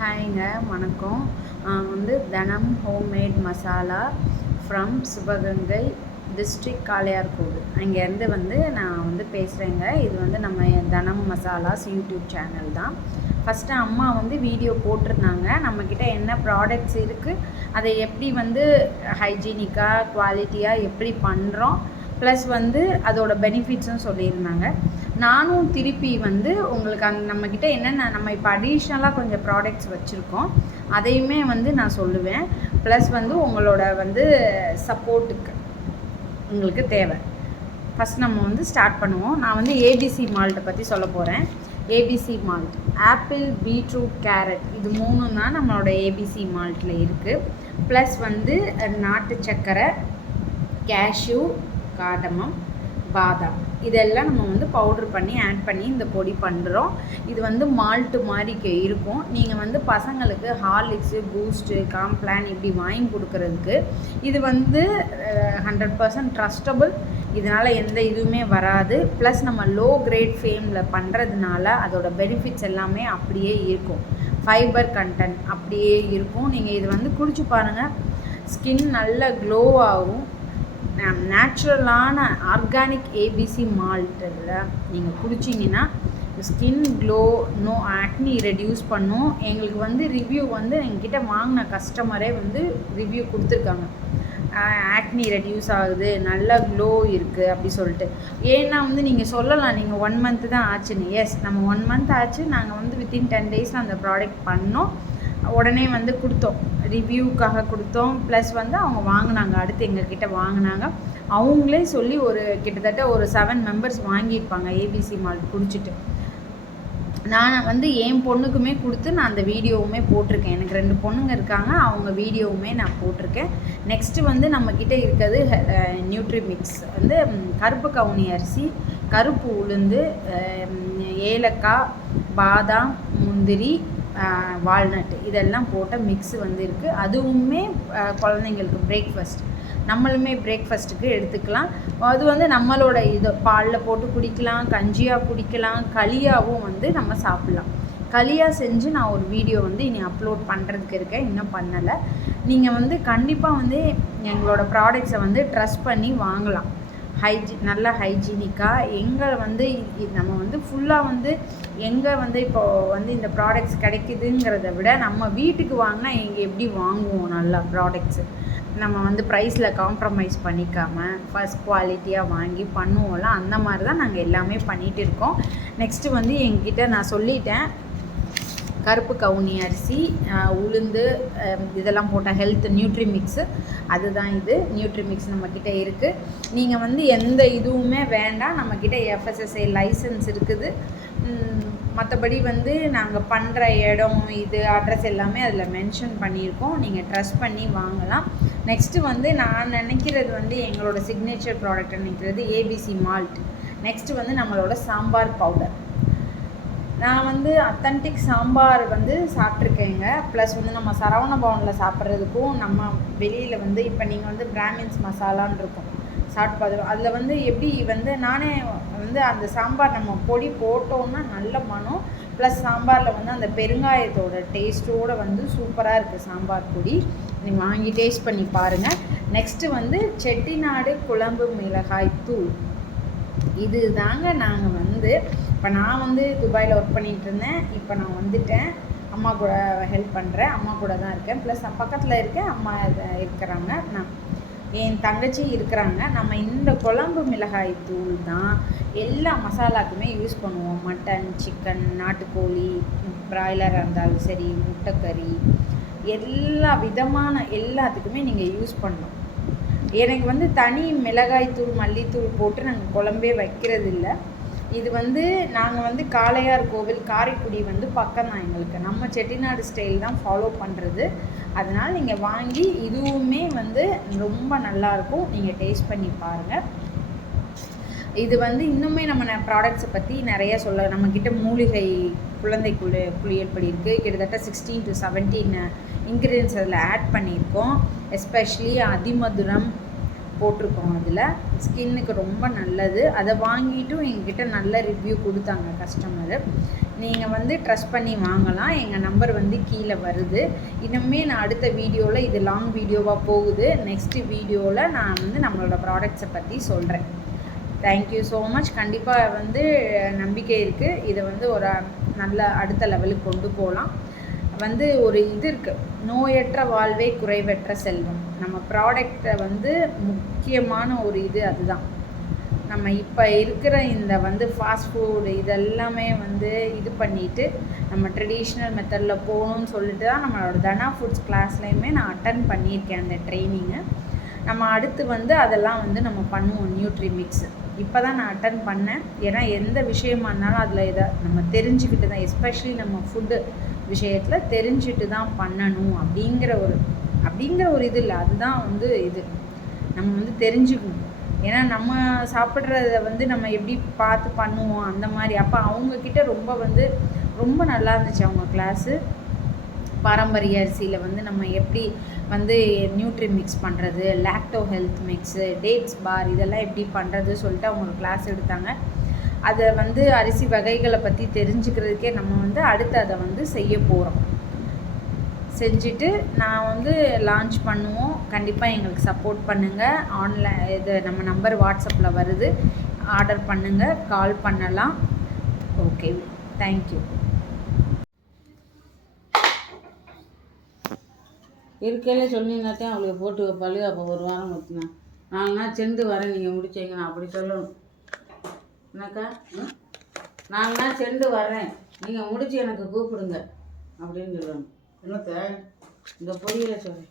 ஹாய்ங்க வணக்கம். வந்து Thanam homemade masala from Sivaganga district Kalaiyarkodu. அங்கேருந்து வந்து நான் வந்து பேசுகிறேங்க இது வந்து நம்ம தனம் மசாலாஸ் யூடியூப் சேனல் தான். ஃபஸ்ட்டு அம்மா வந்து வீடியோ போட்டிருந்தாங்க. நம்மக்கிட்ட என்ன ப்ராடக்ட்ஸ் இருக்குது அதை எப்படி வந்து ஹைஜீனிக்காக குவாலிட்டியாக எப்படி பண்ணுறோம் ப்ளஸ் வந்து அதோட பெனிஃபிட்ஸும் சொல்லியிருந்தாங்க. நானும் திருப்பி வந்து உங்களுக்கு அந் நம்மக்கிட்ட என்னென்ன நம்ம இப்போ அடிஷ்னலாக கொஞ்சம் ப்ராடக்ட்ஸ் வச்சுருக்கோம். அதையுமே வந்து நான் சொல்லுவேன். ப்ளஸ் வந்து உங்களோட வந்து சப்போர்ட்டுக்கு உங்களுக்கு தேவை. ஃபஸ்ட் நம்ம வந்து ஸ்டார்ட் பண்ணுவோம். நான் வந்து ஏபிசி மால்ட்டை பற்றி சொல்ல போகிறேன் ABC malt apple beetroot carrot இது மூணும் தான் நம்மளோட ஏபிசி மால்ட்டில் இருக்குது ப்ளஸ் வந்து நாட்டு சர்க்கரை கேஷ்யூ காடமம் பாதாம். இதெல்லாம் நம்ம வந்து பவுட்ரு பண்ணி ஆட் பண்ணி இந்த பொடி பண்ணுறோம் இது வந்து மால்ட்டு மாதிரி இருக்கும். நீங்கள் வந்து பசங்களுக்கு ஹார்லிக்ஸு பூஸ்ட்டு காம்ப்ளான் இப்படி வாங்கி கொடுக்கறதுக்கு இது வந்து ஹண்ட்ரட் பர்சன்ட் ட்ரஸ்டபுள் இதனால் எந்த இதுவுமே வராது. ப்ளஸ் நம்ம லோ கிரேட் ஃபேமில் பண்ணுறதுனால அதோட பெனிஃபிட்ஸ் எல்லாமே அப்படியே இருக்கும். ஃபைபர் கண்டென்ட் அப்படியே இருக்கும். நீங்கள் இது வந்து குடிச்சு பாருங்கள் ஸ்கின் நல்ல க்ளோ ஆகும். நேச்சுரலான ஆர்கானிக் ஏபிசி மால்ட்டில் நீங்கள் குடிச்சிங்கன்னா skin glow no acne reduce பண்ணும். எங்களுக்கு வந்து ரிவ்யூ வந்து எங்ககிட்ட வாங்கின கஸ்டமரே வந்து ரிவ்யூ கொடுத்துருக்காங்க. ஆக்னி ரெடியூஸ் ஆகுது நல்ல க்ளோ இருக்குது அப்படி சொல்லிட்டு. ஏன்னா வந்து நீங்கள் சொல்லலாம் நீங்கள் ஒன் மந்த்து தான் ஆச்சுன்னு. எஸ் நம்ம ஒன் மந்த் ஆச்சு நாங்கள் வந்து வித்தின் டென் டேஸில் அந்த ப்ராடக்ட் பண்ணோம். உடனே வந்து கொடுத்தோம். ரிவ்யூக்காக கொடுத்தோம். ப்ளஸ் வந்து அவங்க வாங்கினாங்க. அடுத்து எங்ககிட்ட வாங்கினாங்க. அவங்களே சொல்லி ஒரு கிட்டத்தட்ட ஒரு செவன் மெம்பர்ஸ் வாங்கியிருப்பாங்க ஏபிசி மால் குடிச்சிட்டு நான் வந்து என் பொண்ணுக்குமே கொடுத்து நான் அந்த வீடியோவுமே போட்டிருக்கேன். எனக்கு ரெண்டு பொண்ணுங்க இருக்காங்க. அவங்க வீடியோவுமே நான் போட்டிருக்கேன். நெக்ஸ்ட்டு வந்து நம்மக்கிட்ட இருக்கிறது நியூட்ரி மிக்ஸ் வந்து கருப்பு கவுனி அரிசி கருப்பு உளுந்து ஏலக்காய் பாதாம் முந்திரி வால்நட் இதெல்லாம் போட்ட மிக்ஸ் வந்து இருக்குது அதுவுமே குழந்தைங்களுக்கு பிரேக்ஃபாஸ்ட் நம்மளுமே பிரேக்ஃபாஸ்ட்டுக்கு எடுத்துக்கலாம். அது வந்து நம்மளோட இது பாலில் போட்டு குடிக்கலாம் கஞ்சியாக குடிக்கலாம் களியாகவும் வந்து நம்ம சாப்பிட்லாம். களியாக செஞ்சு நான் ஒரு வீடியோ வந்து இனி அப்லோட் பண்ணுறதுக்கு இருக்கேன். இன்னும் பண்ணலை. நீங்கள் வந்து கண்டிப்பாக வந்து எங்களோட ப்ராடக்ட்ஸை வந்து ட்ரஸ்ட் பண்ணி வாங்கலாம். ஹைஜி நல்லா ஹைஜீனிக்காக எங்கே வந்து நம்ம வந்து ஃபுல்லாக வந்து எங்கே வந்து இப்போது வந்து இந்த ப்ராடக்ட்ஸ் கிடைக்குதுங்கிறத விட நம்ம வீட்டுக்கு வாங்கினா இங்கே எப்படி வாங்குவோம் நல்லா ப்ராடக்ட்ஸு நம்ம வந்து ப்ரைஸில் காம்ப்ரமைஸ் பண்ணிக்காமல் ஃபஸ்ட் குவாலிட்டியாக வாங்கி பண்ணுவோம்ல அந்த மாதிரி தான் நாங்கள் எல்லாமே பண்ணிகிட்டு இருக்கோம். நெக்ஸ்ட்டு வந்து எங்கிட்ட நான் சொல்லிட்டேன் கருப்பு கவுனி அரிசி உளுந்து இதெல்லாம் போட்ட ஹெல்த் நியூட்ரி மிக்ஸு அதுதான் இது. நியூட்ரி மிக்ஸ் நம்மக்கிட்ட இருக்குது நீங்கள் வந்து எந்த இதுவுமே வேண்டாம். நம்மக்கிட்ட எஃப்எஸ்எஸ்ஐ லைசன்ஸ் இருக்குது. மற்றபடி வந்து நாங்கள் பண்ணுற இடம் இது அட்ரஸ் எல்லாமே அதில் மென்ஷன் பண்ணியிருக்கோம். நீங்கள் ட்ரஸ்ட் பண்ணி வாங்கலாம். நெக்ஸ்ட்டு வந்து நான் நினைக்கிறது வந்து எங்களோட சிக்னேச்சர் ப்ராடக்ட் நினைக்கிறது ஏபிசி மால்ட் நெக்ஸ்ட்டு வந்து நம்மளோட சாம்பார் பவுடர் நான் வந்து அத்தன்டிக் சாம்பார் வந்து சாப்பிட்ருக்கேங்க ப்ளஸ் வந்து நம்ம சரவண பவனில் சாப்பிட்றதுக்கும் நம்ம வெளியில் வந்து இப்போ நீங்கள் வந்து பிராமின்ஸ் மசாலான்னு இருக்கும். சாப்பிட்டு பார்த்துருவோம் அதில் வந்து எப்படி வந்து நானே வந்து அந்த சாம்பார் நம்ம பொடி போட்டோன்னா நல்ல மனம். ப்ளஸ் சாம்பாரில் வந்து அந்த பெருங்காயத்தோட டேஸ்ட்டோடு வந்து சூப்பராக இருக்குது சாம்பார் பொடி. நீங்கள் வாங்கி டேஸ்ட் பண்ணி பாருங்கள் நெக்ஸ்ட்டு வந்து செட்டிநாடு குழம்பு மிளகாய் தூள் இது தாங்க நாங்கள் வந்து இப்போ நான் வந்து துபாயில் ஒர்க் பண்ணிகிட்டு இருந்தேன் இப்போ நான் வந்துட்டேன். அம்மா கூட ஹெல்ப் பண்ணுறேன் அம்மா கூட தான் இருக்கேன். ப்ளஸ் பக்கத்தில் இருக்கேன். அம்மா இருக்கிறாங்க. நான் என் தங்கச்சி இருக்கிறாங்க. நம்ம இந்த குழம்பு மிளகாய் தூள் தான் எல்லா மசாலாக்குமே யூஸ் பண்ணுவோம். மட்டன் சிக்கன் நாட்டுக்கோழி பிராய்லராக இருந்தாலும் சரி முட்டைக்கறி எல்லா விதமான எல்லாத்துக்குமே நீங்கள் யூஸ் பண்ணணும். எனக்கு வந்து தனி மிளகாய்த்தூள் மல்லித்தூள் போட்டு நாங்கள் குழம்பே வைக்கிறது இல்லை இது வந்து நாங்கள் வந்து காளையார் கோவில் காரைக்குடி வந்து பக்கம் தான் எங்களுக்கு. நம்ம செட்டிநாடு ஸ்டைல் தான் ஃபாலோ பண்ணுறது அதனால் நீங்கள் வாங்கி இதுவுமே வந்து ரொம்ப நல்லாயிருக்கும் நீங்கள் டேஸ்ட் பண்ணி பாருங்கள் இது வந்து இன்னுமே நம்ம ப்ராடக்ட்ஸை பற்றி நிறைய சொல்ல நம்மக்கிட்ட மூலிகை குழந்தை குளி குளியல்படி இருக்குது கிட்டத்தட்ட சிக்ஸ்டீன் டு செவன்டீன் இன்க்ரீடியன்ஸ் அதில் ஆட் பண்ணியிருக்கோம். எஸ்பெஷலி அதிமதுரம் போட்டிருக்கோம் அதில். ஸ்கின்னுக்கு ரொம்ப நல்லது. அதை வாங்கிட்டும் எங்ககிட்ட நல்ல ரிவ்யூ கொடுத்தாங்க கஸ்டமரு நீங்கள் வந்து ட்ரஸ்ட் பண்ணி வாங்கலாம். எங்கள் நம்பர் வந்து கீழே வருது. இன்னுமே நான் அடுத்த வீடியோவில் இது லாங் வீடியோவாக போகுது. நெக்ஸ்ட்டு வீடியோவில் நான் வந்து நம்மளோட ப்ராடக்ட்ஸை பற்றி சொல்கிறேன் தேங்க்யூ ஸோ மச் கண்டிப்பாக வந்து நம்பிக்கை இருக்குது இதை வந்து ஒரு நல்ல அடுத்த லெவலுக்கு கொண்டு போகலாம் வந்து ஒரு இது இருக்குது நோயற்ற வாழ்வே குறைவற்ற செல்வம். நம்ம ப்ராடக்டை வந்து முக்கியமான ஒரு இது அதுதான். நம்ம இப்போ இருக்கிற இந்த வந்து ஃபாஸ்ட் ஃபுட் இதெல்லாமே வந்து இது பண்ணிவிட்டு நம்ம ட்ரெடிஷ்னல் மெத்தடில் போகணும்னு சொல்லிட்டு தான் நம்மளோட தனா ஃபுட்ஸ் கிளாஸ்லேயுமே நான் அட்டன் பண்ணியிருக்கேன் அந்த ட்ரைனிங்கை நம்ம அடுத்து வந்து அதெல்லாம் வந்து நம்ம பண்ணுவோம் நியூட்ரிமிக்ஸ் இப்போ தான் நான் அட்டன் பண்ணேன். ஏன்னா எந்த விஷயமா இருந்தாலும் அதில் இதை நம்ம தெரிஞ்சுக்கிட்டு தான் எஸ்பெஷலி நம்ம ஃபுட்டு விஷயத்தில் தெரிஞ்சுட்டு தான் பண்ணணும் அப்படிங்கிற ஒரு அப்படிங்கிற ஒரு இது இல்லை. அதுதான் வந்து இது. நம்ம வந்து தெரிஞ்சுக்கணும். ஏன்னா நம்ம சாப்பிட்றத வந்து நம்ம எப்படி பார்த்து பண்ணுவோம் அந்த மாதிரி. அப்போ அவங்கக்கிட்ட ரொம்ப வந்து ரொம்ப நல்லா இருந்துச்சு அவங்க கிளாஸு பாரம்பரிய அரிசியில் வந்து நம்ம எப்படி வந்து நியூட்ரி மிக்ஸ் பண்ணுறது lacto health mix dates bar இதெல்லாம் எப்படி பண்ணுறது சொல்லிட்டு அவங்க ஒரு கிளாஸ் எடுத்தாங்க. அதை வந்து அரிசி வகைகளை பற்றி தெரிஞ்சுக்கிறதுக்கே நம்ம வந்து அடுத்து அதை வந்து செய்ய போகிறோம் செஞ்சுட்டு நான் வந்து லான்ச் பண்ணுவோம். கண்டிப்பாக எங்களுக்கு சப்போர்ட் பண்ணுங்கள் ஆன்லைன் இது நம்ம நம்பர் வாட்ஸ்அப்பில் வருது. ஆர்டர் பண்ணுங்கள் கால் பண்ணலாம். ஓகே தேங்க்யூ இருக்கையில சொன்னீங்கன்னாத்தான் அவளுக்கு போட்டு வைப்பாளு அப்போ ஒரு வாரம் வச்சுனேன் நாலு நாள் சென்று வரேன். நீங்கள் முடிச்சீங்க. அப்படி சொல்லணும். என்னக்கா? ம்? தான் சென்று வரேன் நீங்கள் முடிச்சு எனக்கு கூப்பிடுங்க. அப்படின்னு சொல்லணும் என்னத்த? இந்த பொரியலை சொல்கிறேன்